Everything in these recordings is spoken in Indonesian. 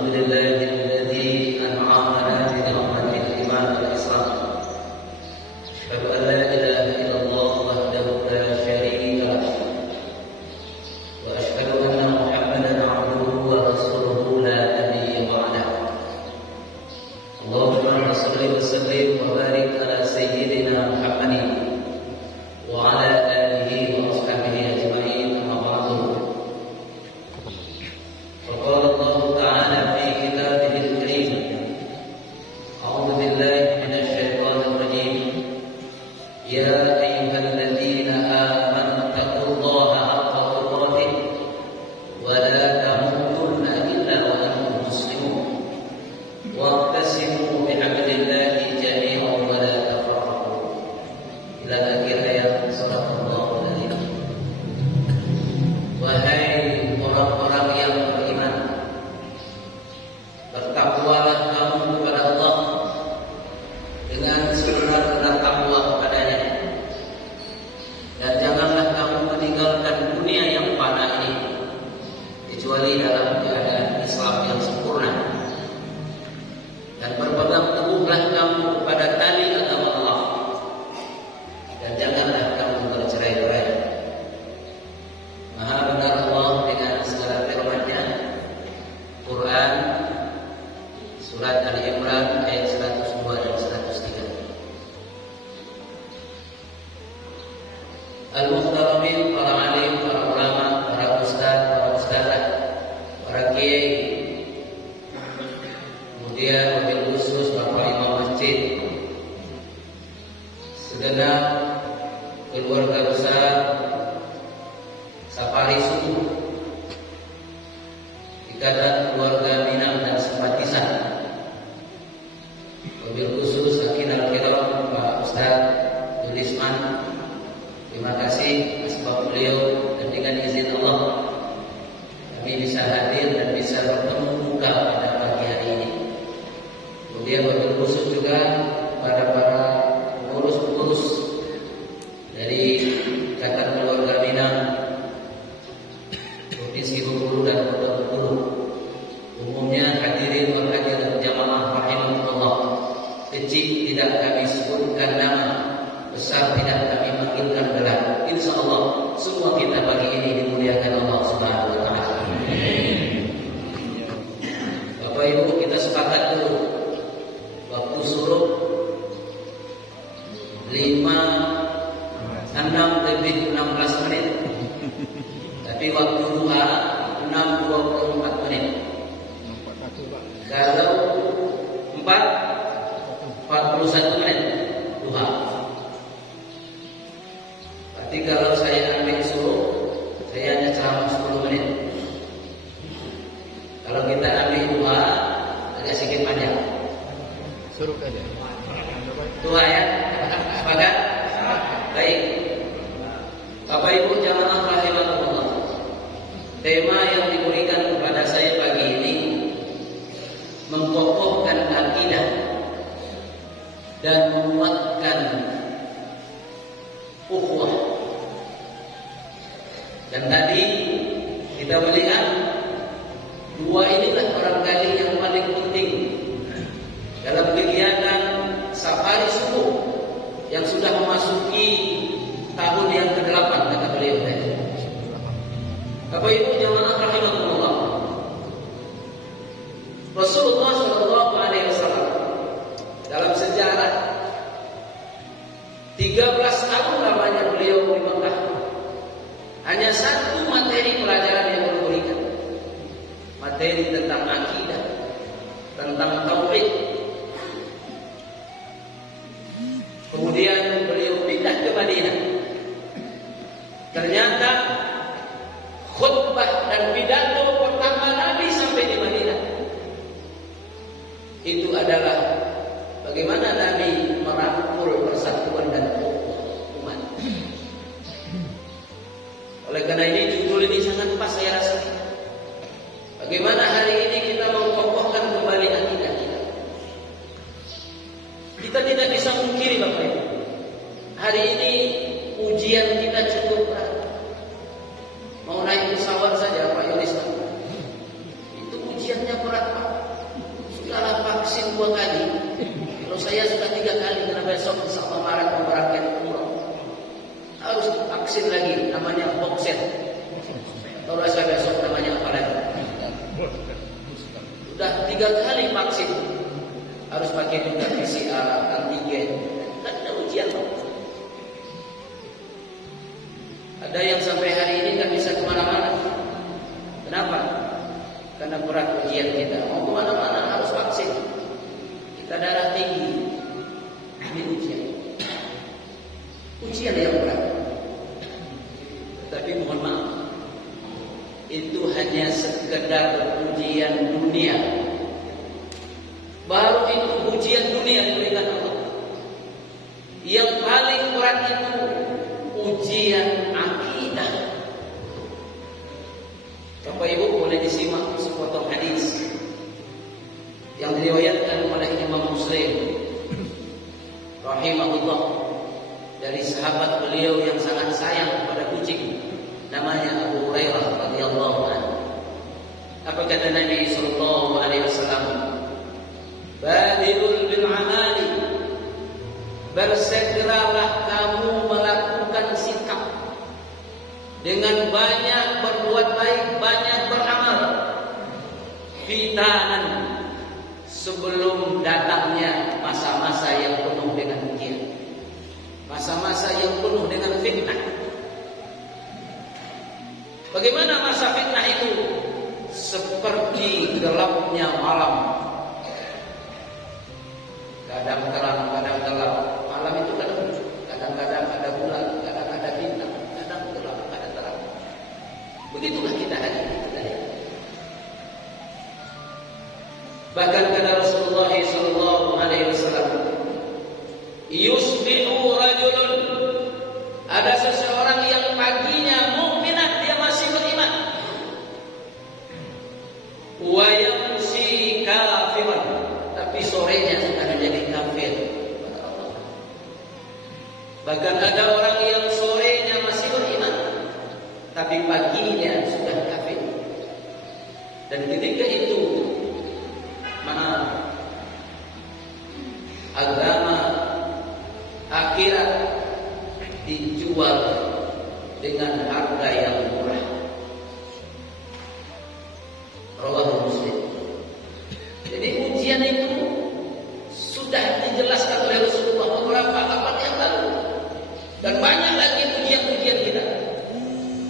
Alhamdulillahilladzi an'amana bi ni'matil iman wal Islam. Asyhadu an la ilaha illallah wahdahu la syarika lah. Wa asyhadu anna Muhammadan 'abduhu wa rasuluhu la nabiyya ba'dahu. Allahumma shalli wa sallim wa barik ala sayyidina Muhammadin wa ala alihi wa ashabihi ajma'in. Amma ba'du. Faqala Allah ta'ala fi kitabihil karim. A'udzu billahi minasy syaithanir rajim. Ya ayyuhalladzina amanu taqullaha haqqa tuqatih wa la tamutunna illa wa antum muslimun. Wa'tasimu bihablillahi jami'an wa la tafarraqu. Ila akhir ayat surah Al-Baqarah. Wahai orang-orang yang beriman, bertakwalah kamu kepada Allah dengan sebenar-benar takwa kepadanya, dan janganlah kamu meninggalkan dunia yang fana ini kecuali dalam keadaan Islam yang sempurna, dan berpegang teguhlah kamu kepada tali agama Allah, dan janganlah kamu bercerai-berai. Maha benar Allah dengan segala firman-Nya. Quran Surat Ali Imran ayat 102 dan 103. Al-Muhtaramin, para alim, para ulama, para ustaz, para ustazah, para kiai, kemudian wabil khusus Bapak Imam Masjid, segenap keluarga besar Safari Subuh, Ikatan Keluarga Minang dan simpatisan, wabil khusus Akinal Kiram Pak Ustaz Julisman. Terima kasih sebab beliau, dan dengan izin Allah kami bisa hadir dan bisa bertemu muka pada pagi hari ini. Kemudian wabil khusus juga pada para pengurus-pengurus dari Ikatan Keluarga Minang, Provinsi Bengkulu dan Kota Bengkulu, umumnya hadirin wal hadirat jamaah rahimahullah. Kecil tidak kami sebutkan nama, besar tidak kami panggilkan gelar. Insyaallah semua kita pagi ini dimuliakan Allah Subhanahu wa taala. Bapak Ibu, kita sepakat dulu waktu suruh 6:16 menit. Tapi waktu duha 6:24 menit. Kalau 4:41 menit duha. Berarti kalau saya ambil suruh, saya hanya ceramah 10 menit. Kalau kita ambil duha, agak sedikit panjang. Suruh aja. Duha ya? Sepakat? Baik. Bapak Ibu jamaah rahimahullah. Tema yang diberikan kepada saya pagi ini mengkokohkan akidah dan menguatkan ukhuwah. Dan tadi kita melihat dua inilah barangkali yang paling penting dalam kegiatan Safari Subuh yang sudah memasuki tahun yang ke-8 kata beliau tadi. Bapak Ibu jamaah rahimahullah, Rasulullah sallallahu alaihi wasallam dalam sejarah 13 tahun lamanya beliau di Mekah, hanya satu materi pelajaran yang beliau berikan, materi tentang akidah, tentang tauhid. Kemudian beliau pindah ke Madinah. Ternyata khutbah dan pidato pertama Nabi sampai di Madinah itu adalah bagaimana Nabi merangkul persatuan dan umat. Oleh karena ini judul ini sangat pas saya rasa. Bagaimana hari ini kita mengokohkan kembali akidah kita. Kita tidak bisa mungkiri Bapak Ibu, hari ini ujian kita cukup berat. Mau naik pesawat saja Pak Yunis, itu ujiannya berat Pak. besok insya Allah Maret mau berangkat umroh, harus vaksin lagi, namanya boxer. Kalau saya besok namanya apa lagi? Sudah 3 kali vaksin, harus pakai juga PCR, antigen, dan ada ujian. Ada yang sampai hari ini nggak bisa kemana-mana. Kenapa? Karena berat ujian kita. Mau kemana-mana harus vaksin. Kita darah tinggi, ini ujian. Ujian yang berat. Tapi mohon maaf, itu hanya sekedar ujian dunia. Baru itu ujian dunia diberikan Allah. Yang paling berat itu ujian akidah. Bapak Ibu boleh disimak sepotong hadis yang diriwayatkan oleh Imam Muslim rahimahullah dari sahabat beliau yang sangat sayang kepada kucing, namanya Abu Hurairah radhiyallahu anhu. Apa kata Nabi sallallahu alaihi wasallam? Badirul bil amali, bersegeralah kamu melakukan sikap dengan banyak berbuat baik, banyak beramal, fitanan, sebelum datangnya masa-masa yang penuh dengan ujian, masa-masa yang penuh dengan fitnah. Bagaimana masa fitnah itu? Seperti gelapnya malam. Kadang terang, kadang gelap. Malam itu kadang-kadang ada bulan, kadang ada bintang, kadang gelap, kadang terang. Begitulah kita hari ini. Bahkan kata Rasulullah sallallahu alaihi wasallam, yusbihu rajulun, ada seseorang yang paginya mukminah, dia masih beriman, wa yamsi kafiran, tapi sorenya sudah menjadi kafir. Bahkan ada orang yang sorenya masih beriman, tapi paginya sudah kafir. Dan ketika itu, maaf, agama akhirat dijual dengan harga yang murah. Rawahu Muslim. Jadi ujian itu sudah dijelaskan oleh Rasulullah beberapa abad yang lalu, dan banyak lagi ujian-ujian kita.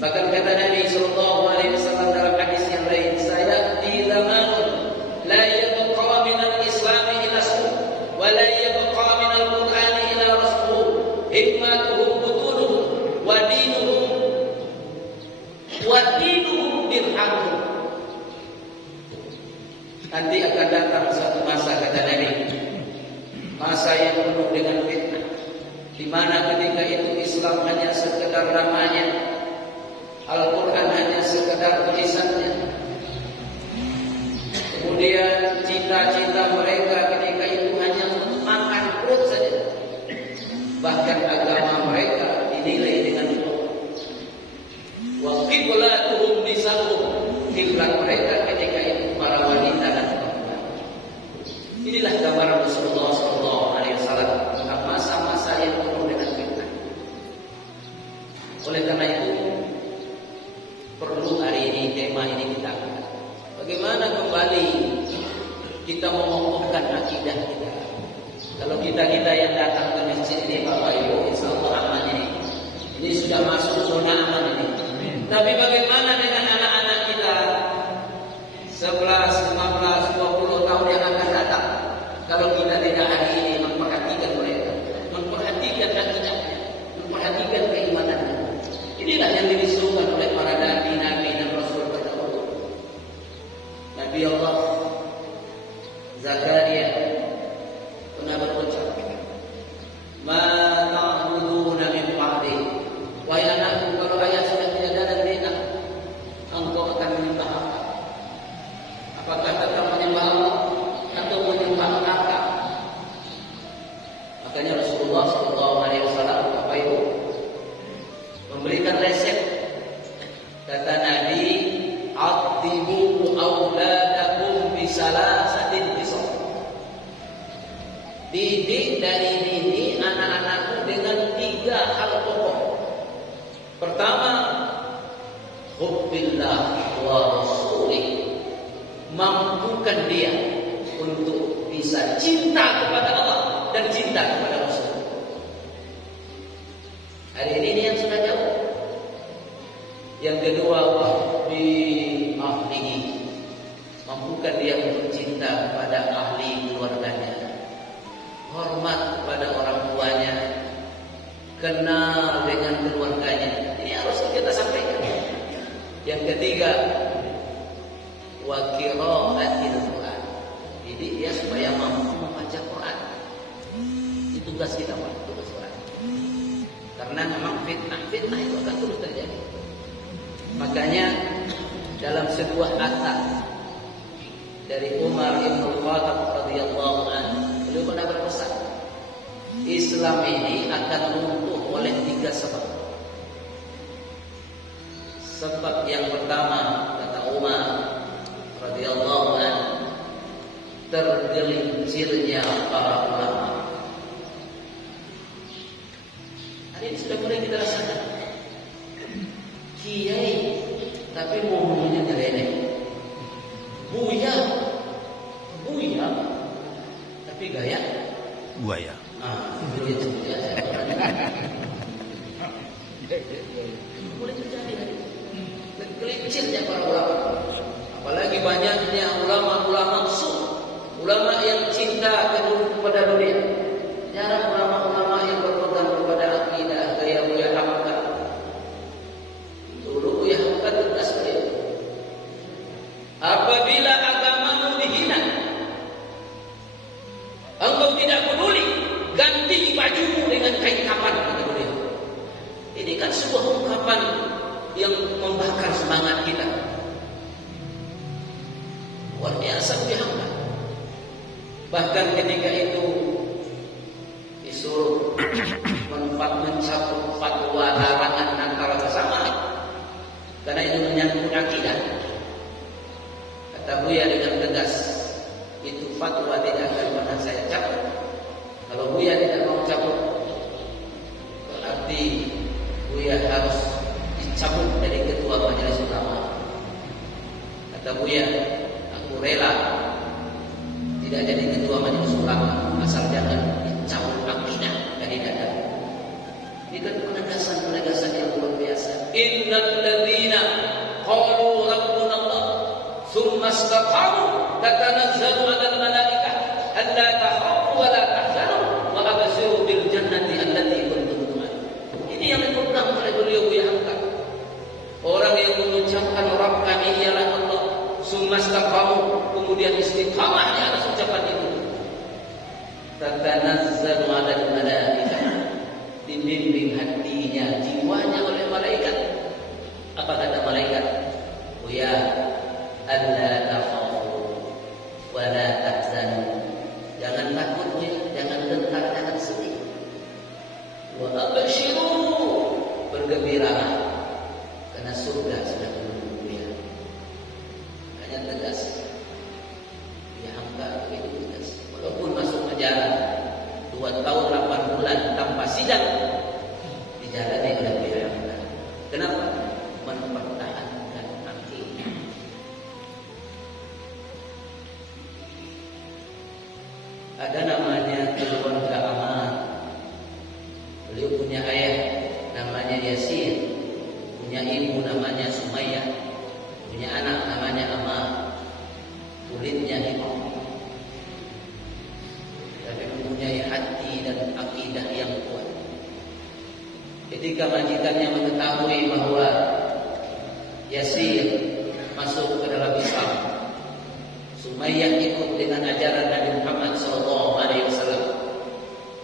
Bahkan kata Nabi sallallahu alaihi wasallam dalam hadis yang lain, saya di zamanun la yabqa min al-islam ila ismu wa la yabqa min al-Qur'an ila rasmuhu hikmatuhum butunuhum wa dinuhum dirhamuhum. Nanti akan datang suatu masa, kata Nabi, masa yang penuh dengan fitnah, di mana ketika itu Islam hanya sekedar namanya, Al-Quran hanya sekedar tulisannya. Kemudian cita-cita mereka ketika itu hanya makan perut saja. Bahkan agama mereka dinilai dengan wa qiblatuhum nisa'uhum, kiblat mereka ketika itu para wanita dan perempuan. Inilah gambaran Rasulullah SAW tentang masa-masa yang penuh dengan fitnah. Oleh karena itu, perlu hari ini tema ini kita angkat. Bagaimana kembali kita mengokohkan akidah kita. Kalau kita yang datang ke masjid ini, Bapak Ibu, insya Allah aman ini. Ini sudah masuk zona aman ini. Tapi bagaimana dengan anak-anak kita 11, 15, 20 tahun yang akan datang? Kalau kita tidak hari ini memperhatikan mereka, memperhatikan akidahnya, memperhatikan keimanannya. Inilah yang disuruhkan oleh para nabi-nabi dan rasul terdahulu. Nabi Allah Zakaria pernah berucap, "Ma ta'buduna min ba'di." Wahai anakku, kalau ayah sudah tidak ada dan tidak, engkau akan menyembah apa? Apakah tetap menyembah Allah atau menyembah kakak? Makanya Rasulullah SAW, Bapak Ibu, memberikan resep. Kata Nabi, "Addibu auladakum bisalasatin bisal." Didik dari dini anak-anakmu dengan 3 hal pokok. Pertama, hubbillah wa rasulih. Mampukan dia untuk bisa cinta kepada Allah dan cinta kepada Rasul. Hari ini yang sudah jauh. Yang kedua, wahbi ahlihi. Mampukan dia untuk cinta kepada ahli keluarganya, hormat kepada orang tuanya, kenal dengan keluarganya. Ini harus kita sampaikan. Yang ketiga, wa qira'atil Quran. Jadi dia supaya mampu membaca Quran. Itu tugas kita, Pak, tugas Quran. Karena memang fitnah itu akan terus terjadi. Makanya dalam sebuah asar dari Umar bin Khattab radhiyallahu anhu, beliau pernah berpesan, Islam ini akan runtuh oleh 3 sebab. Sebab yang pertama, kata Umar radhiyallahu anhu, tergelincirnya para ulama. Hari ini sudah mulai kita rasakan. Kiai tapi ngomongnya nyeleneh. Buya tapi gaya buaya. Begitu ya. Mulai terjadi tergelincirnya para ulama. Apalagi banyaknya ulama-ulama su, ulama yang cinta kepada dunia. Jarang ulama-ulama yang berpegang kepada akidah gaya Buya Hamka. Dulu Buya Hamka tegas beliau. Apabila agamamu dihina, engkau tidak peduli, ganti bajumu dengan kain kapan, kata beliau. Ini kan sebuah ungkapan yang membakar semangat kita. Luar biasa Buya Hamka. Bahkan ketika itu disuruh mencabut fatwa larangan antara sesama, karena itu menyangkut akidah. Kata Buya dengan tegas, itu fatwa tidak akan pernah saya cabut. Kalau Buya tidak mau cabut, berarti Buya harus dicabut dari ketua majelis ulama. Kata Buya, aku rela tidak jadi ketua majelis ulama asal jangan dicabut akidah dari dada. Ini kan penegasan yang luar biasa. Innal ladzina qalu rabbuna Allah tsumma istaqamu tatanazzalu 'alal malaikah alla takhafu wa la tahzanu wa abshiru bil jannati allati kuntum tu'adun. Ini yang dipegang oleh beliau Buya Hamka. Orang yang mengucapkan Rabb kami ialah Allah, tsumma istaqamu, kemudian istiqamah di atas ucapan itu. Tatanazzalu 'alal malaikah, dibimbing hatinya, jiwanya oleh malaikat. Apa kata malaikat? Buya, alla takhafu wa la tahzanu. Jangan takut ya, jangan gentar, jangan sedih. Wa abshiru, bergembiralah karena surga sudah menunggu ya. Hanya tegas. Ya Hamka begitu tegas. Walaupun masuk penjara 2 tahun 8 bulan tanpa sidang, dijalani oleh Buya Hamka. Kenapa? Mempertahankan akidah. Ada namanya keluarga aman. Beliau punya ayah namanya Yasir, punya ibu namanya Sumayyah, punya anak namanya Ammar. Kulitnya hitam, tapi mempunyai hati dan akidah yang kuat. Ketika majikannya mengetahui bahwa Yasir masuk ke dalam Islam, Sumayyah ikut dengan ajaran Nabi Muhammad SAW.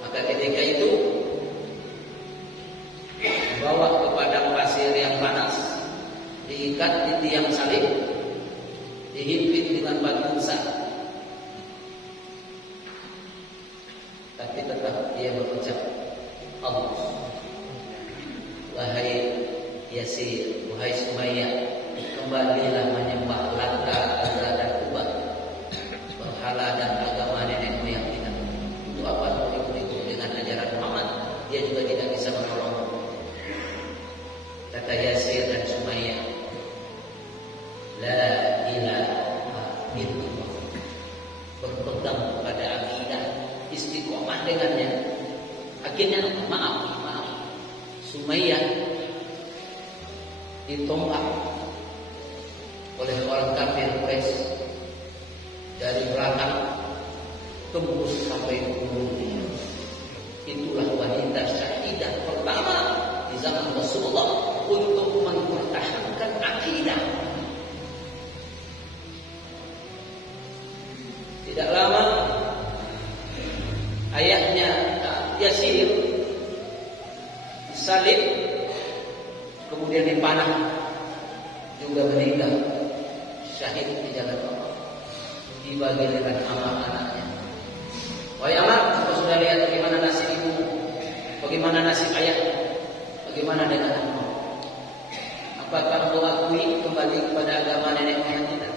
Maka ketika itu dibawa ke padang pasir yang panas, diikat di tiang salib, dihimpit dengan batu besar. Tapi tetap dia berucap, Allah, wahai Yasir, wahai Sumayyah, kembalilah menyembah Lata, Uzza dan Ubah, berhala dan agama nenek moyang kita. Itu apa izin berpegang pada akidah, istiqomah dengannya. Akhirnya maaf, Sumayyah ditombak oleh orang kafir Quraisy dari belakang tembus sampai punggungnya. Itulah wanita syahidah pertama di zaman Rasulullah untuk mempertahankan akidah. Tidak lama ayahnya Yasir disalib, kemudian dipanah, juga meninggal syahid di jalan Allah. Tiba giliran Ammar anaknya. Wahai Ammar, kau sudah lihat bagaimana nasib ibu, bagaimana nasib ayah, bagaimana dengan aku? Apakah kau akui kembali kepada agama nenek moyang kita?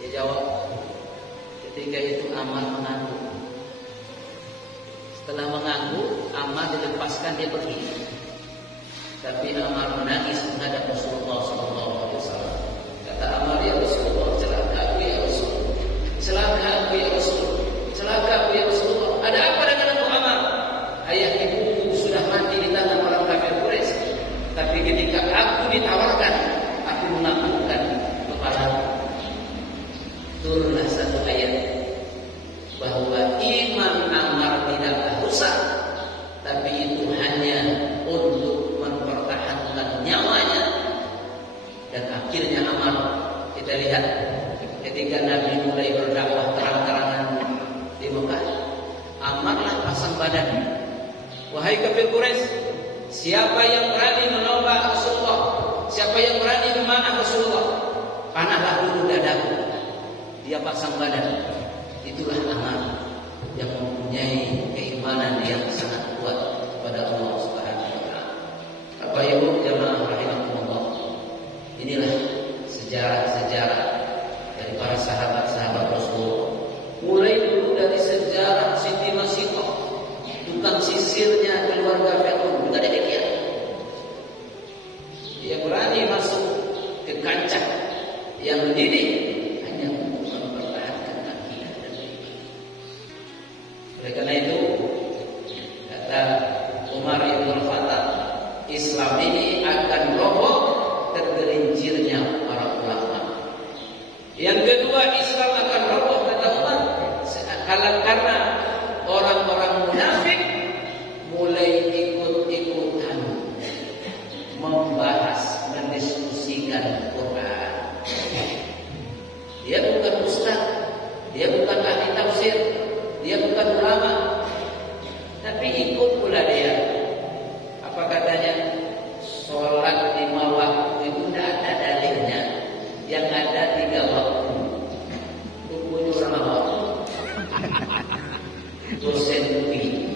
Dia jawab. Ketika itu Ammar mengaku. Setelah mengaku, Ammar dilepaskan, dia pergi. Tapi Ammar menangis menghadap Rasulullah SAW. Kata Ammar, ya Rasulullah, celaka aku ya Rasulullah, celaka aku ya Rasulullah, celaka aku ya Rasulullah. Ada apa dengan aku Ammar? Ayah ibuku sudah mati di tangan orang kafir Quraisy. Tapi ketika aku ditawarkan, aku mengakukan kepadamu. Turunlah satu ayat bahwa iman Ammar tidaklah rusak, tapi itu hanya untuk mempertahankan nyawanya. Dan akhirnya Ammar, kita lihat ketika Nabi mulai berdakwah terang-terangan di Mekah, Ammarlah pasang badan. Wahai kafir Quraisy, siapa yang berani menolak Rasulullah, siapa yang berani memanah Rasulullah, panahlah dulu dadaku. Dia pasang badan. Itulah Ammar yang mempunyai keimanan yang sangat kuat pada Allah Subhanahu wa taala. Bapak Ibu jamaah rahimakumullah. Inilah sejarah-sejarah dari para sahabat-sahabat Rasulullah. Mulai dulu dari sejarah Siti Masikoh, tukang sisirnya keluarga Fir'aun, enggak ada demikian. Dia berani masuk ke kancah yang mendidih hanya untuk mempertahankan akidah dan iman. Oleh karena itu, kata Umar Ibn Khattab, Islam ini akan roboh tergelincirnya para ulama. Yang kedua, Islam akan roboh, kata Umar, karena orang-orang munafik mulai ikut-ikutan membahas, mendiskusikan Quran. Dia bukan ustaz, dia bukan ahli tafsir, dia bukan ulama, tapi ikut pula dia. Apa katanya? Sholat 5 waktu itu tidak ada dalilnya. Yang ada 3 waktu. Tunggunya orang awam. Dosen UI.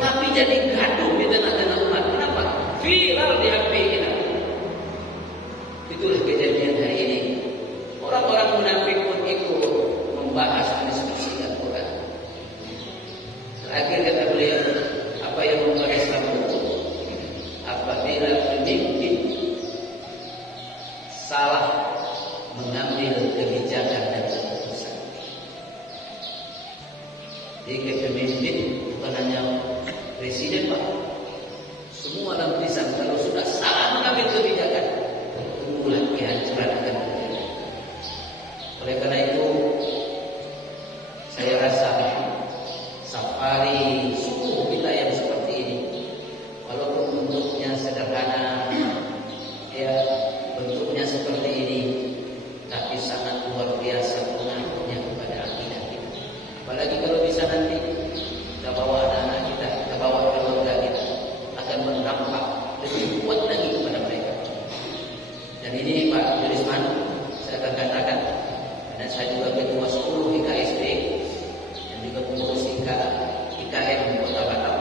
Tapi jadi gaduh di tengah-tengah umat. Kenapa? Viral di HP kita. Itulah kejadian hari ini. Orang-orang munafik pun ikut membahas, mendiskusikan Quran. Terakhir kata beliau, apa yang membuat Islam itu? Apabila pemimpin salah mengambil kebijakan dan keputusan. Jadi pemimpin bukan hanya presiden Pak, semua lapisan kalau sudah salah mengambil kebijakan, tunggulah kehancuran akan terjadi. Oleh karena itu, saya rasa safari suku kita yang seperti ini, walaupun bentuknya sederhana, ya bentuknya seperti ini, tapi sangat luar biasa pengaruhnya kepada akidah kita. Apalagi kalau bisa nanti kita bawa anak-anak kita, kita bawa keluarga kita, akan berdampak lebih kuat lagi kepada mereka. Dan ini Pak Jurisman, saya akan katakan, dan saya juga ketua 10 IKSP dan juga pengurus IKM Kota Batam.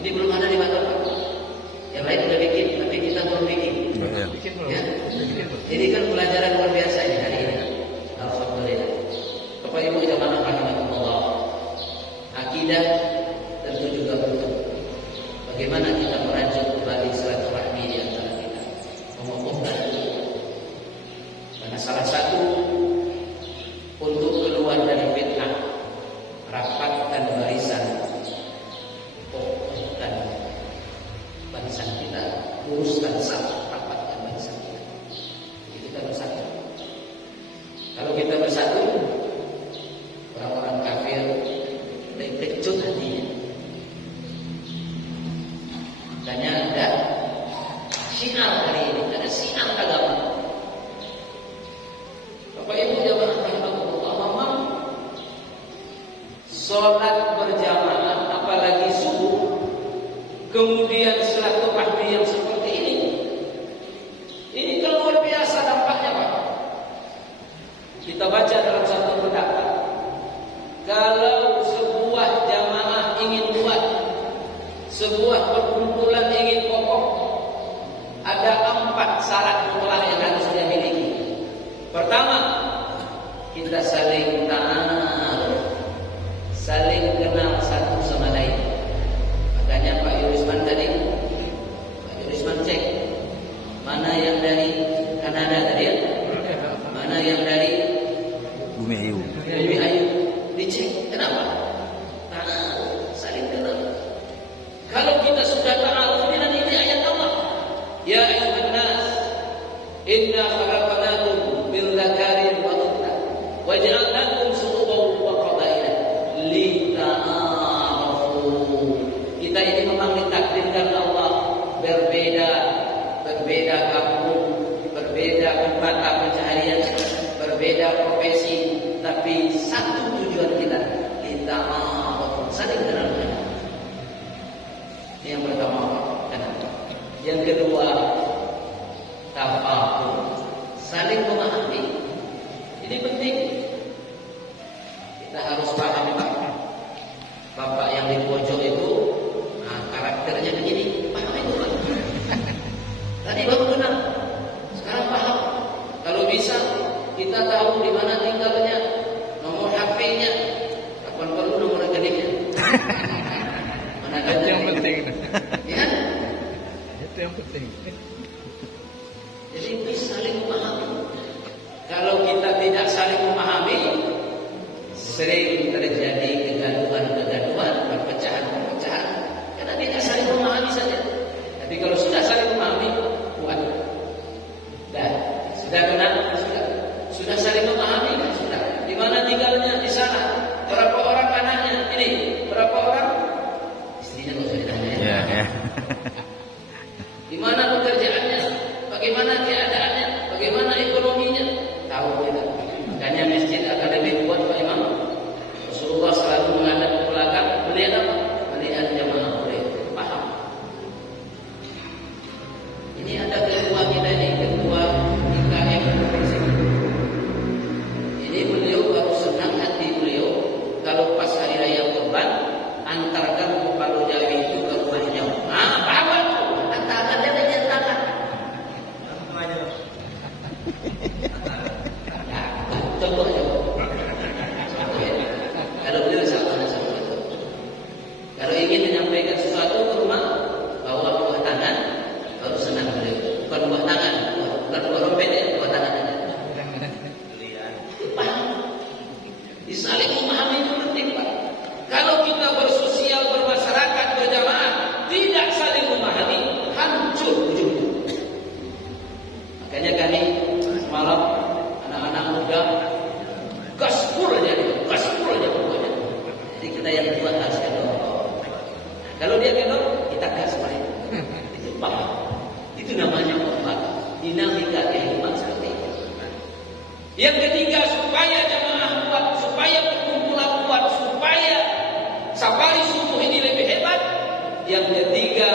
Ini belum ada di Batam. Yang lain sudah bikin, tapi kita belum bikin. Ya. Ini kan pelajaran luar biasa ini hari ini. Alhamdulillah. Bapak Ibu jamaah rahimakumullah. Akidah tentu juga butuh. Bagaimana kita merajut kembali silaturahmi di antara kita, mengokohkan. Karena salah satu sholat berjamaah, apalagi subuh, kemudian silaturahmi yang seperti ini kan luar biasa dampaknya, Pak. Kita baca dalam satu pendapat, kalau sebuah jamaah ingin kuat, sebuah perkumpulan ingin kokoh, ada 4 syarat mutlak yang harus dia miliki. Pertama, kita saling ta'aruf, saling kenal satu sama lain. Makanya Pak Yurisman tadi, Pak Yurisman cek mana yang dari Kanada tadi ya, mana yang dari Bumi Ayu. Bumi Ayu, dicek. Kenapa? Ta'aruf, saling kenal. Kalau kita sudah ta'aruf, ini ayat Allah. Ya ayyuhan nas, inna khalaqnakum min dzakarin wa untha wa ja'alnakum syu'uban wa qabaila lita'arafu. Kita ini memang ditakdirkan Allah berbeda kampung, berbeda mata pencaharian, berbeda profesi, tapi satu tujuan kita, lita'arafu, saling kenal. Ini yang pertama. Yang kedua, tafahum, saling memahami. Ini penting. Kita harus paham, Pak. Bapak yang di pojok itu, karakternya begini. Paham itu, Pak. Tadi baru kenal, sekarang paham. Kalau bisa, kita tahu di mana tinggalnya, nomor HP-nya, kapan perlu nomor rekeningnya. Mana ada yang penting. Ya. Itu yang penting. Jadi ini saling memahami. Kalau kita tidak saling memahami, sering terjadi kegaduhan, perpecahan, karena tidak saling memahami saja. Tapi kalau sudah saling memahami, kuat. Dan sudah kenal, sudah saling memahami, sudah. Di mana tinggalnya? Di sana. Berapa orang anaknya? Ini. Berapa orang? Istrinya nggak usah ditanya. Ya. Di mana pekerjaannya, bagaimana keadaannya, bagaimana ekonominya, tahu kita. Makanya masjid akan lebih kuat, Pak Imam. Rasulullah selalu menghadap ke belakang, melihat apa? Melihat jamaah boleh paham. Ini ada ketua kita ini, ketua IKM provinsi. Ini beliau baru senang hati beliau kalau pas hari raya Kurban antarkan Palu Jawi itu ke rumahnya. Paham? Contohnya, kalau beliau sama kalau ingin menyampaikan sesuatu ke rumah, bawa buah tangan, baru senang beliau. Bukan buah tangan, bukan buah rompet ya, buah tangan aja. Paham? Saling memahami itu penting, Pak. Kalau kita bersosial, bermasyarakat, berjamaah, tidak saling memahami, hancur ujungnya. Makanya kami semalam anak-anak muda gaspol aja pokoknya. Jadi kita yang tua harus kendor. Kalau dia kendor, kita gas balik. Itu paham. Itu namanya hormat. Dinamika kehidupan seperti itu. Yang ketiga, supaya jamaah kuat, supaya perkumpulan kuat, supaya safari subuh ini lebih hebat. Yang ketiga,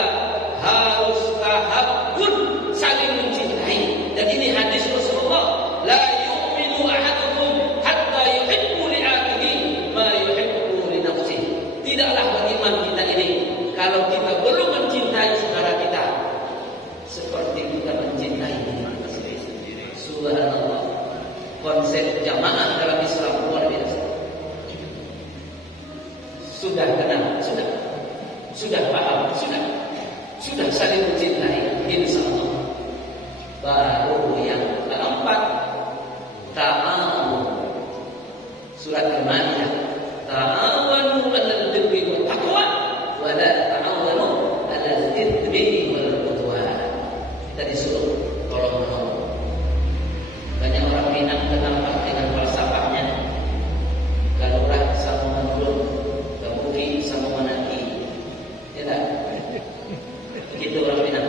harus tahabbun, saling mencintai. Dan ini hadis Rasulullah, la yu'minu ahadukum hatta yuhibbu li akhihi ma yuhibbu li nafsihi. Tidaklah beriman kita ini kalau kita belum mencintai saudara kita seperti kita mencintai diri kita sendiri. Subhanallah. Konsep jamaah dalam Islam luar biasa. Sudah kenal, sudah paham, sudah saling mencintai, insyaallah. Baru yang keempat, ta'awun. Surat Al-Maidah, ta'awanu 'alal birri wat taqwa wa la ta'awanu 'alal itsmi wal 'udwan. Kita disuruh tolong menolong. Banyak orang Minang kenal dengan falsafahnya. Galurah sama menurun, gamuki sama menaki. Ya tak? Begitu orang Minang.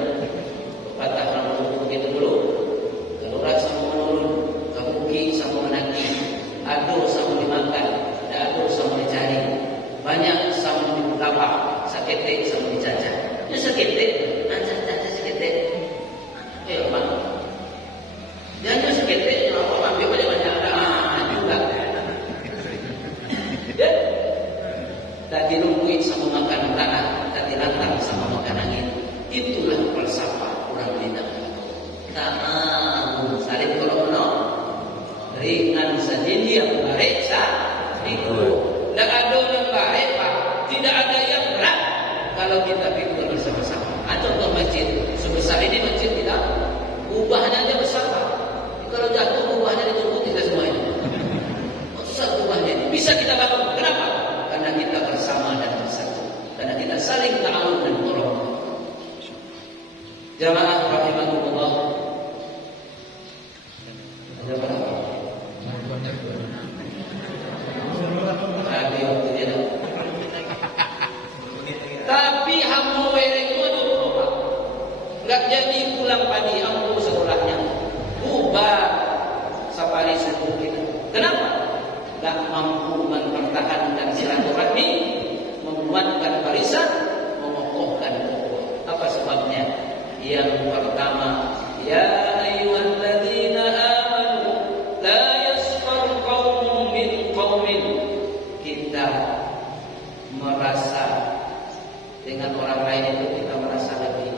Patah rambut begitu dulu. Galurah sama menurun, gamuki sama menaki. Adu sama dimakan, adu sama dicari. datang sama makanan itu. Itulah falsafah orang tidak. Ta'awun saling tolong-menolong. Ringan saja dia mereka itu. Tidak ada yang baik Pak. Tidak ada yang berat kalau kita pikul bersama-sama. Contoh masjid sebesar ini masjid tidak ubahnya aja besar Pak. Kalau jatuh ubahnya ditutup kita semua ini. Besar ubahnya ini bisa kita bangun. Kenapa? Karena kita bersama dan bersatu. Karena kita saling ta'awun dan tolong. Jamaah rahimakumullah. Ada berapa? Ada waktu dia. Tapi hamba wereng itu enggak jadi pulang pagi ampu sekolahnya. Ubah safari subuh kita. Kenapa? Enggak mampu mempertahankan silaturahmi, menguatkan barisan, mengokohkan ukhuwah. Apa sebabnya? Yang pertama, ya ayyuhalladzina amanu la yaskhar qaumun min qaumin. Kita merasa dengan orang lain itu kita merasa lebih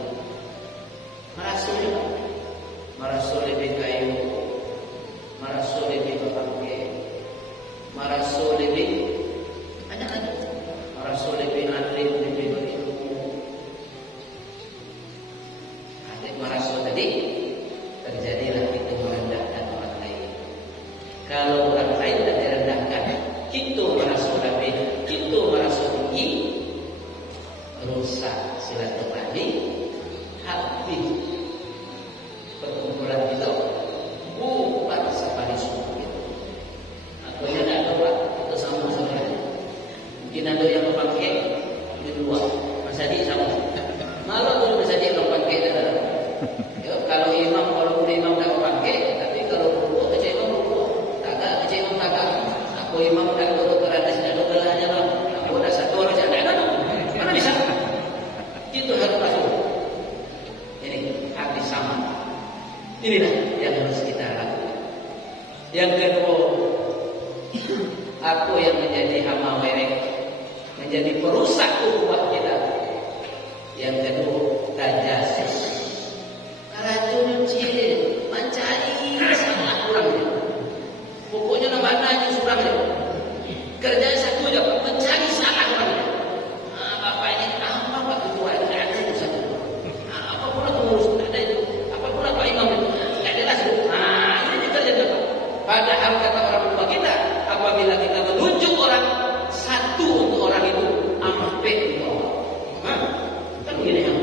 merasa lebih kayu, merasa lebih berpakaian, merasa lebih merasa lebih alim, lebih berilmu. Adik merasa tadi terjadilah itu merendahkan orang lain. Kalau orang lain tidak direndahkan, kita merasa lebih, kita merasa tinggi, rusak silaturahmi, habis perkumpulan kita, bukan safari subuh itu. Atau yang ada Pak, itu sama saja. Mungkin ada yang pakai di luar, Mas Adi sama. Malah tu Mas Adi yang pakai dah. Ya, kalau imam tak pakai, tapi kalau rukuk kecil imam rukuk, tagak kecil imam tagak. Aku imam tak rukuk kerana sini ada belahnya lah. Aku dah satu orang jangan ada. Mana bisa? Itu harus masuk. Ini hati sama. Inilah yang harus kita lakukan. Yang kedua, aku yang menjadi hama werek, menjadi perusak ukhuwah kita. Yang kedua, tajasus. Racun cilik, mencari salah orang. Pokoknya nama aja surangnya. Kerjanya satu aja, mencari salah orang. Bapak ini apa Pak Ketua? Tidak ada itu satu. Apa pula pengurus? Tidak ada itu. Apa pula Pak Imam itu? Tidak jelas itu. Ini kerja Pak. Padahal kata orang tua kita, apabila kita menunjuk orang satu untuk orang itu, ampe untuk orang. Kan begini ya.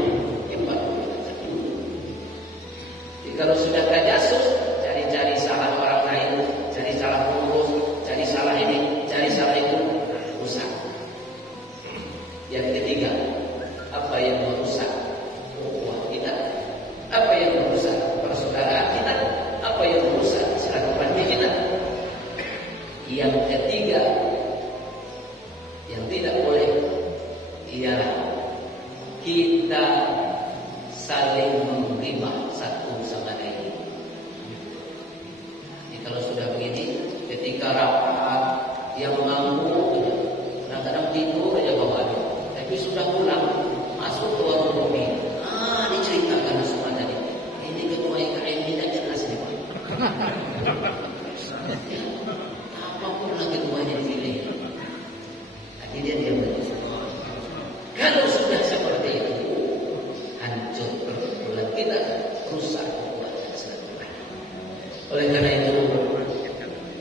Kalau sudah tajasus, cari-cari salah orang lain, cari salah pengurus, cari salah ini, cari salah itu, rusak. Yang ketiga, apa yang merusak ukhuwah kita? Apa yang merusak persaudaraan kita? Apa yang merusak silaturahmi kita? Yang ketiga, yang tidak boleh ialah kita saling menggibah satu sama lain. Jadi kalau sudah begini, ketika rapat yang mampu, kadang-kadang tidur aja bawah, tapi sudah pulang masuk ke warung kopi. Diceritakan semua tadi. Ini ketua IKM tidak jelas nih Pak. Apapun lah ketuanya dipilih. Tadi dia diam saja. Kalau sudah seperti itu, hancur perkumpulan kita, rusak ukhuwah silaturahmi. Oleh karena itu,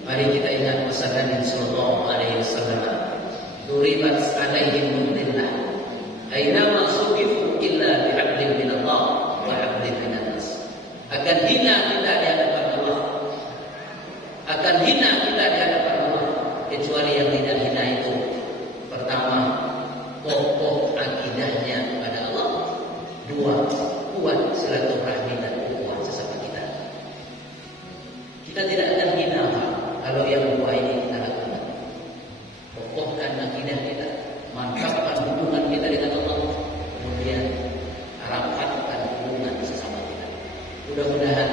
mari kita ingat pesan Nabi sallallahu alaihi wasallam. Duribat alaihim dhillah. Aina suqifu illa bihablin minallah wa hablin minan nas. Akan hina kita di hadapan Allah. Akan hina kita di hadapan Allah, kecuali yang tidak hina itu. Pertama, kokoh akidahnya kepada Allah. Dua, kuat silaturahmi dan ukhuwah sesama kita. Kita tidak akan hina kalau yang dua ini kita lakukan. Kokohkan akidah kita, mantapkan hubungan kita dengan Allah, kemudian rapatkan hubungan sesama kita. Mudah-mudahan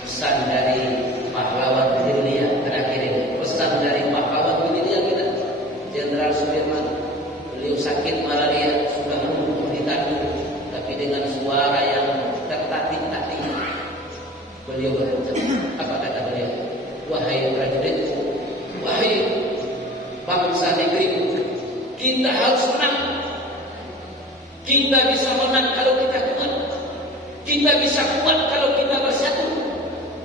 pesan dari pahlawan dunia terakhir ini, pesan dari sakit malaria sudah lumpuh di tangan, tapi dengan suara yang tertatih-tatih beliau berucap, apa kata beliau? Wahai prajuritku, wahai bangsa negeriku, kita harus menang. Kita bisa menang kalau kita kuat. Kita bisa kuat kalau kita bersatu.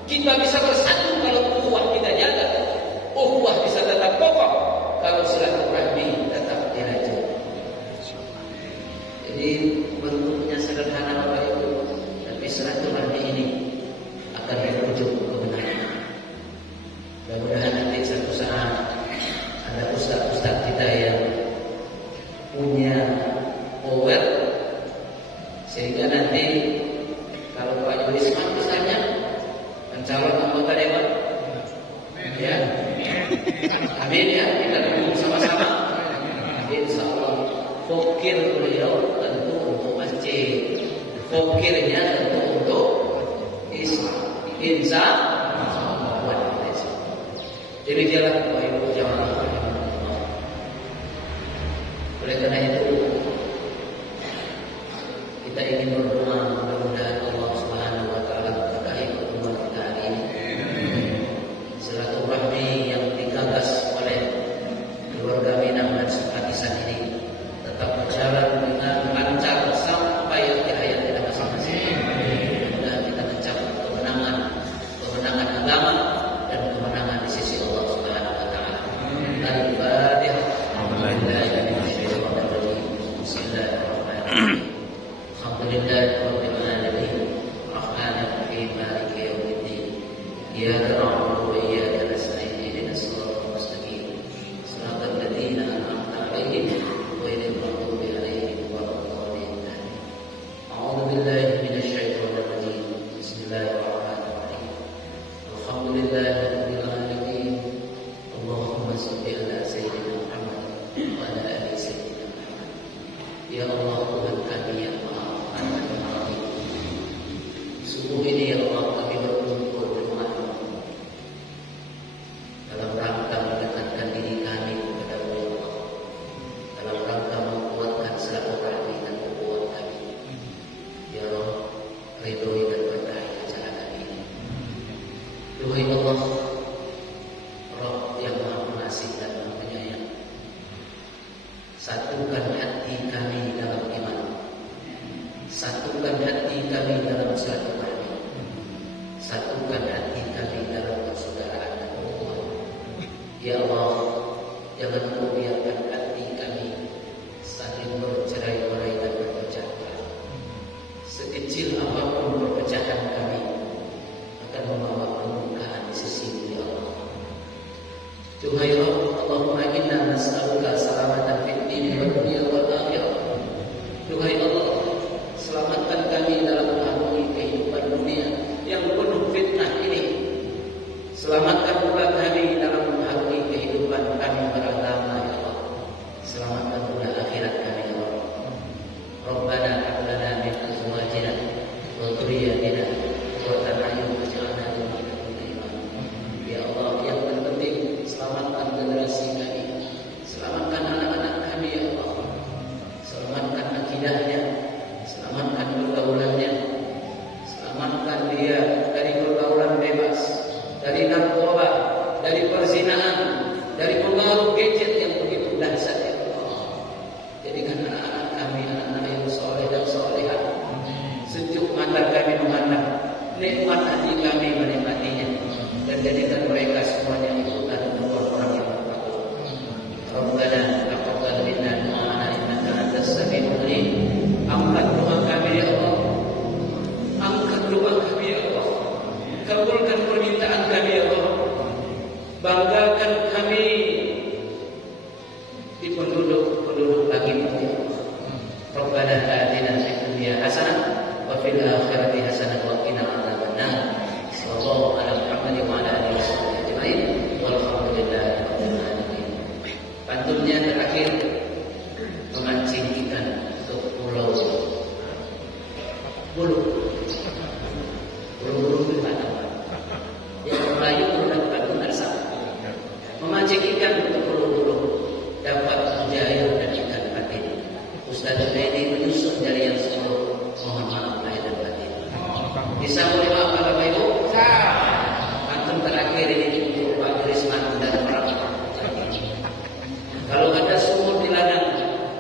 Kita bisa bersatu kalau ukhuwah kita jaga. Ukhuwah bisa tetap kokoh kalau silaturahmi tetap dijaga. Jadi bentuknya sederhana Bapak Ibu, tapi silaturahmi ini akan berujung kebenaran. Mudah-mudahan nanti satu saat ada ustaz-ustaz kita yang punya power, sehingga nanti kalau Pak Yulisman misalnya mencalon anggota dewan, ya, amin ya, kita dukung sama-sama. Insya Allah, fakir beliau tentu untuk masjid, fakirnya tentu untuk Islam. Insya Allah. Jadi jalan Bapak Ibu jamaah. Oleh karena itu kita ingin berdoa mudah-mudahan Allah Subhanahu wa taala berkahi pertemuan kita hari ini. Silaturahmi yang digagas oleh keluarga Minang dan simpatisan ini tetap berjalan dengan lancar sampai akhir hayat kita masing-masing. Dan kita mencapai kemenangan agama dan kemenangan di sisi Allah Subhanahu wa taala. Al-Fatihah. Bismillahirrahmanirrahim. Alhamdulillahirabbil alamin. Arrahmanir rahim. Maliki yaumiddin. Iyyaka na'budu wa iyyaka nasta'in. Ihdinas siratal mustaqim. Shiratal ladzina an'amta 'alaihim ghairil maghdubi 'alaihim waladdallin. A'udzu billahi minasy syaithanir rajim. Bismillahirrahmanirrahim. Alhamdulillahirabbil alamin. Allahumma shalli ala sayyidina Muhammad wa ala ali sayyidina Muhammad. Ya Allah, Tuhan kami yang Maha Pengampun. Subuh ini ya Allah kami berkumpul berdoa dalam rangka mendekatkan diri kami kepada Allah, dalam rangka menguatkan silaturahmi dan ukhuwah kami. Ya Allah, ridhoi dan berkahi acara ini. Duhai Allah, Rabb yang Maha Pengasih dan Maha Penyayang, satukan hati kami dalam iman, satukan hati kami dalam silaturahmi, satukan hati kami dalam persaudaraan dan ukhuwah. Ya Allah, jangan Kau biarkan hati kami saling bercerai-berai dan berpecah belah. Sekecil apapun perpecahan kami akan membawa kemurkaan di sisi-Mu ya Allah. Duhai Rabb, Allahumma inna nas'aluka salamatan fid din wad dunya wal akhirah. Duhai Allah, selamatkan kami dalam mengarungi kehidupan dunia yang penuh fitnah ini. Selamatkan pula kami dalam mengarungi kehidupan kami beragama ya Allah. Selamatkan pula akhirat kami ya Allah. Rabbana hab lana min azwajina wa dhurriyyatina qurrata a'yun waj'alna lil muttaqina imama. Ya Allah, yang terpenting selamatkan generasi kami, selamatkan anak-anak kami ya Allah, selamatkan akidahnya, selamatkan pergaulannya, selamatkan dia dari pergaulan bebas, dari narkoba, dari perzinahan, dari pengaruh gadget yang begitu dahsyat ya Allah. Jadikan anak-anak kami anak-anak yang soleh dan solehah, sejuk mata kami memandang, nikmat hati kami menikmatinya, dan jadikan mereka semuanya ikutan orang yang bertakwa. Rabbana taqabbal minna du'ana innaka antas samiul alim. Angkat doa kami ya Allah, angkat doa kami ya Allah, kabulkan permintaan kami ya Allah, banggakan kami di penduduk langit ya Allah. Rabbana atina fid dunya hasanah wa fil akhirati hasanah wa qina adzabannar. Sallallahu ala Muhammad wa ala alihi wasallam ajma'in. Walhamdulillahi rabbil alamin. Pantunnya terakhir memancing ikan untuk pulau Bulu. Bulu di mana? Yang Melayu menggunakan benar sama. Memancing ikan untuk bulu dapat menjaya dan ikan patin. Ustaz Junaidi menyusun dari yang 10. Mohon maaf lahir dan batin. Bisa boleh maaf Bapak Ibu? Antum terakhir ini untuk Pak Risman dan para kalau ada sumur di ladang,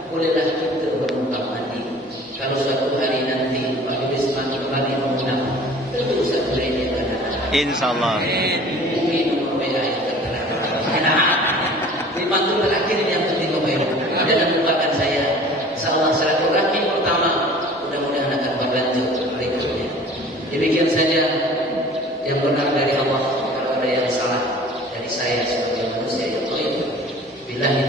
bolehlah kita bernumpang mandi. Kalau suatu hari nanti Pak Risman kembali mengundang, tentu Ustaz Junaidi akan datang. Insyaallah. Mungkin nomor WA yang tertera. Di pantun terakhir ini yang penting Bapak Ibu. Jangan lupakan saya. Insyaallah silaturahmi pertama, mudah-mudahan akan berlanjut berikutnya. Demikian saja yang benar dari Allah. Kalau ada yang salah dari saya sebagai manusia yang baik, billahi